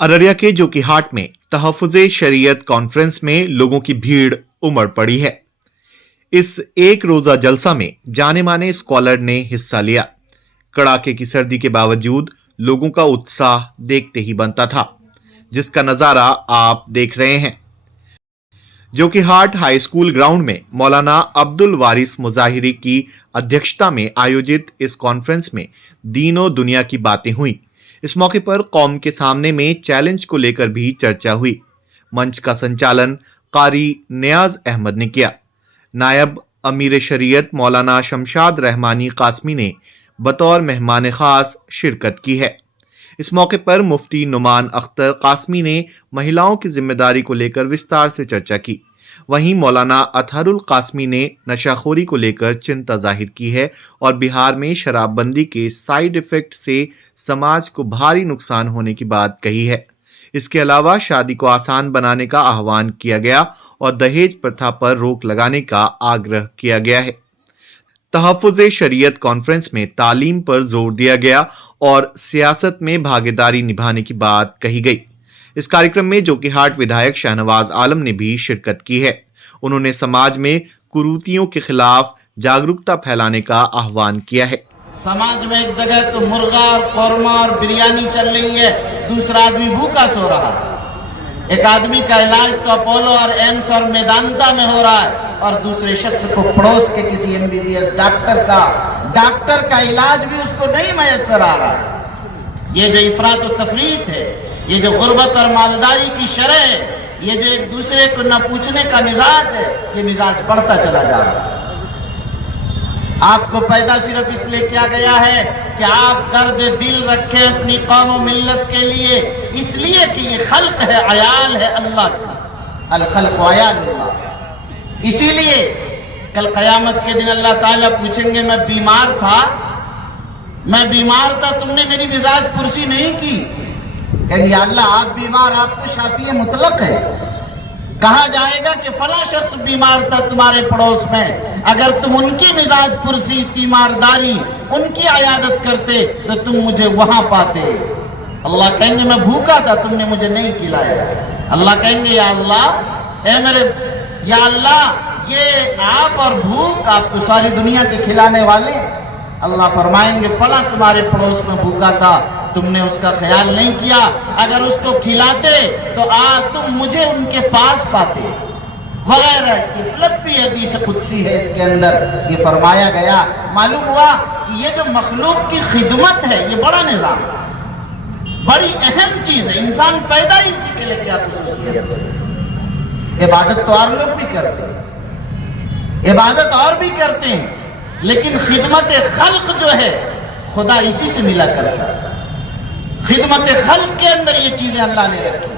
अररिया के जोकीहाट में तहफ़्फ़ुज़े शरीयत कॉन्फ्रेंस में लोगों की भीड़ उमड़ पड़ी है। इस एक रोजा जलसा में जाने माने स्कॉलर ने हिस्सा लिया। कड़ाके की सर्दी के बावजूद लोगों का उत्साह देखते ही बनता था, जिसका नजारा आप देख रहे हैं। जोकीहाट हाई स्कूल ग्राउंड में मौलाना अब्दुल वारिस मुजाहिरी की अध्यक्षता में आयोजित इस कॉन्फ्रेंस में दीनों दुनिया की बातें हुई। इस मौके पर कौम के सामने में चैलेंज को लेकर भी चर्चा हुई। मंच का संचालन कारी नियाज अहमद ने किया। नायब अमीर शरीयत मौलाना शमशाद रहमानी कासमी ने बतौर मेहमान खास शिरकत की है। इस मौके पर मुफ्ती नुमान अख्तर कासमी ने महिलाओं की जिम्मेदारी को लेकर विस्तार से चर्चा की। वहीं मौलाना अतहरुल कासमी ने नशाखोरी को लेकर चिंता जाहिर की है और बिहार में शराबबंदी के साइड इफेक्ट से समाज को भारी नुकसान होने की बात कही है। इसके अलावा शादी को आसान बनाने का आह्वान किया गया और दहेज प्रथा पर रोक लगाने का आग्रह किया गया है। तहफ़्फ़ुज़े शरीयत कॉन्फ्रेंस में तालीम पर जोर दिया गया और सियासत में भागीदारी निभाने की बात कही गई। इस कार्यक्रम में जोकीहाट विधायक शाहनवाज आलम ने भी शिरकत की है। उन्होंने समाज में कुरीतियों के खिलाफ जागरूकता फैलाने का आह्वान किया है। समाज में एक जगह तो मुर्गा और कौरमा और बिरयानी चल रही है, दूसरा आदमी भूखा सो रहा है। एक आदमी का इलाज तो अपोलो और एम्स और मेदांता में हो रहा है और दूसरे शख्स को पड़ोस के किसी एमबीबीएस डॉक्टर का इलाज भी उसको नहीं मैसर आ रहा है। ये जो इफरात और तफरीत है, ये जो गुर्बत और मालदारी की शरह है, ये जो एक दूसरे को न पूछने का मिजाज है, ये मिजाज बढ़ता चला जा रहा है। आपको पैदा सिर्फ इसलिए किया गया है कि आप दर्द दिल रखें अपनी कौम और मिल्लत के लिए, इसलिए कि ये खल्क है, अयाल है अल्लाह की, अल खल्क अयालुल्लाह। इसीलिए कल क़यामत के दिन अल्लाह ताला पूछेंगे, मैं बीमार था, तुमने मेरी मिजाज पुरसी नहीं की। कहेंगे अल्लाह आप बीमार, आप तो शाफी मुतलक है। कहा जाएगा कि फला शख्स बीमार था तुम्हारे पड़ोस में, अगर तुम उनकी मिजाज पुरसी, तीमारदारी, उनकी अयादत करते तो तुम मुझे वहां पाते। अल्लाह कहेंगे मैं भूखा था, तुमने मुझे नहीं खिलाया। अल्लाह कहेंगे या अल्लाह ये आप और भूख, आप तो सारी दुनिया के खिलाने वाले। अल्लाह फरमाएंगे फला तुम्हारे पड़ोस में भूखा था, तुमने उसका ख्याल नहीं किया, अगर उसको खिलाते तो तुम मुझे उनके पास पाते वगैरह। ये लंबी हदीस कुदसी है, इसके अंदर ये फरमाया गया। मालूम हुआ कि ये जो मखलूक की खिदमत है, ये बड़ा निजाम, बड़ी अहम चीज है। इंसान पैदा ही इसी के लिए क्या खुसूसियत से। इबादत तो और लोग भी करते हैं, इबादत और भी करते हैं, लेकिन खिदमत खल्क जो है खुदा इसी से मिला करता है। खिदमत खल्क के अंदर ये चीजें अल्लाह ने रखी।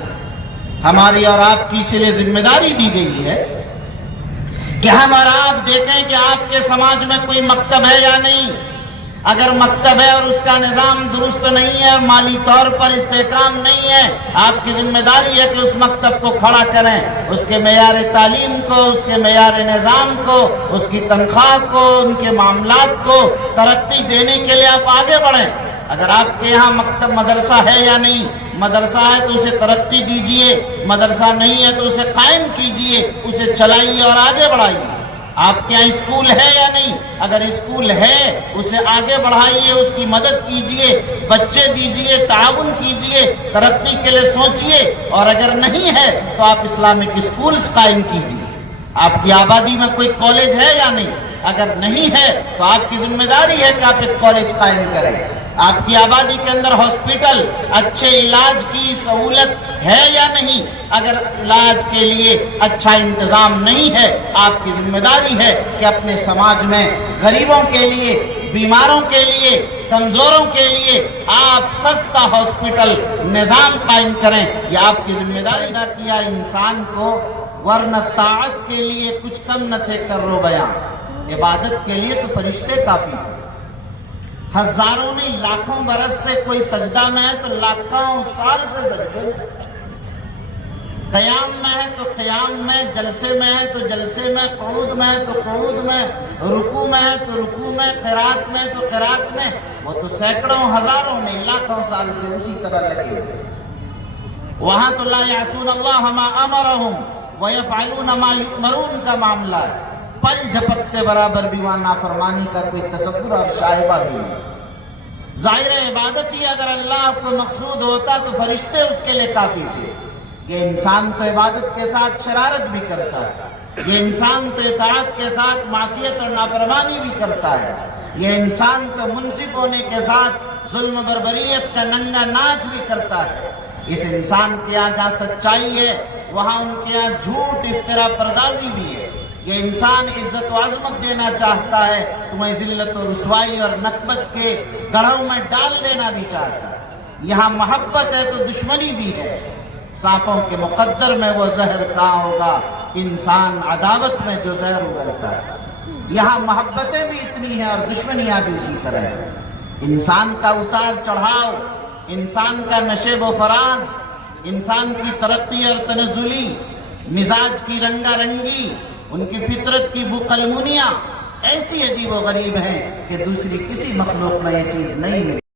हमारी और आपकी इसलिए जिम्मेदारी दी गई है कि हम और आप देखें कि आपके समाज में कोई मकतब है या नहीं। अगर मकतब है और उसका निज़ाम दुरुस्त नहीं है और माली तौर पर इस्तेकाम नहीं है, आपकी जिम्मेदारी है कि उस मकतब को खड़ा करें, उसके मेयार तालीम को, उसके मेयार निज़ाम को, उसकी तनख्वाह को, उनके मामलात को तरक्की देने के लिए आप आगे बढ़ें। अगर आपके यहाँ मकतब मदरसा है या नहीं, मदरसा है तो उसे तरक्की दीजिए, मदरसा नहीं है तो उसे कायम कीजिए, उसे चलाइए और आगे बढ़ाइए। आपके यहाँ स्कूल है या नहीं, अगर स्कूल है उसे आगे बढ़ाइए, उसकी मदद कीजिए, बच्चे दीजिए, ताउन कीजिए, तरक्की के लिए सोचिए। और अगर नहीं है तो आप इस्लामिक स्कूल्स कायम कीजिए। आपकी आबादी में कोई कॉलेज है या नहीं, अगर नहीं है तो आपकी जिम्मेदारी है कि आप एक कॉलेज कायम करें। आपकी आबादी के अंदर हॉस्पिटल, अच्छे इलाज की सहूलत है या नहीं, अगर इलाज के लिए अच्छा इंतजाम नहीं है, आपकी जिम्मेदारी है कि अपने समाज में गरीबों के लिए, बीमारों के लिए, कमजोरों के लिए आप सस्ता हॉस्पिटल निज़ाम कायम करें। यह आपकी जिम्मेदारी अदा किया इंसान को, वरना ताअत के लिए कुछ कम न थे कर्रो बयां, इबादत के लिए तो फरिश्ते काफी थे। हजारों नहीं लाखों बरस से कोई सजदा में है तो लाखों साल से सजदे में, क़याम में है तो क़याम में, जलसे में है तो जलसे में, क़ुऊद में है तो क़ुऊद में, रुकू में है तो रुकू में, क़िरात में तो क़िरात में। वो तो सैकड़ों हजारों नहीं लाखों साल से उसी तरह लगे हुए। وہاں تو لا یعصون اللہ ما امرہم ویفعلون ما یؤمرون کا معاملہ ہے، پل جھپکتے برابر بھی وہاں نافرمانی کا کوئی تصور اور شائبہ بھی نہیں۔ ظاہر عبادت ہی اگر اللہ کو مقصود ہوتا تو فرشتے اس کے لیے کافی تھے۔ یہ انسان تو عبادت کے ساتھ شرارت بھی کرتا ہے، یہ انسان تو اطاعت کے ساتھ معصیت اور نافرمانی بھی کرتا ہے، یہ انسان تو منصف ہونے کے ساتھ ظلم و بربریت کا ننگا ناچ بھی کرتا ہے۔ اس انسان کے یہاں جہاں سچائی ہے وہاں ان کے یہاں جھوٹ افترا پردازی بھی ہے۔ یہ انسان عزت و عظمت دینا چاہتا ہے، تمہیں ذلت و رسوائی اور نکبت کے گڑھوں میں ڈال دینا بھی چاہتا ہے۔ یہاں محبت ہے تو دشمنی بھی ہے۔ سانپوں کے مقدر میں وہ زہر کہاں ہوگا، انسان عداوت میں جو زہر اگلتا ہے۔ یہاں محبتیں بھی اتنی ہیں اور دشمنیاں بھی اسی طرح ہیں۔ انسان کا اتار چڑھاؤ، انسان کا نشیب و فراز، انسان کی ترقی اور تنزلی، مزاج کی رنگا رنگی، ان کی فطرت کی بقلمونیاں ایسی عجیب و غریب ہیں کہ دوسری کسی مخلوق میں یہ چیز نہیں ملی۔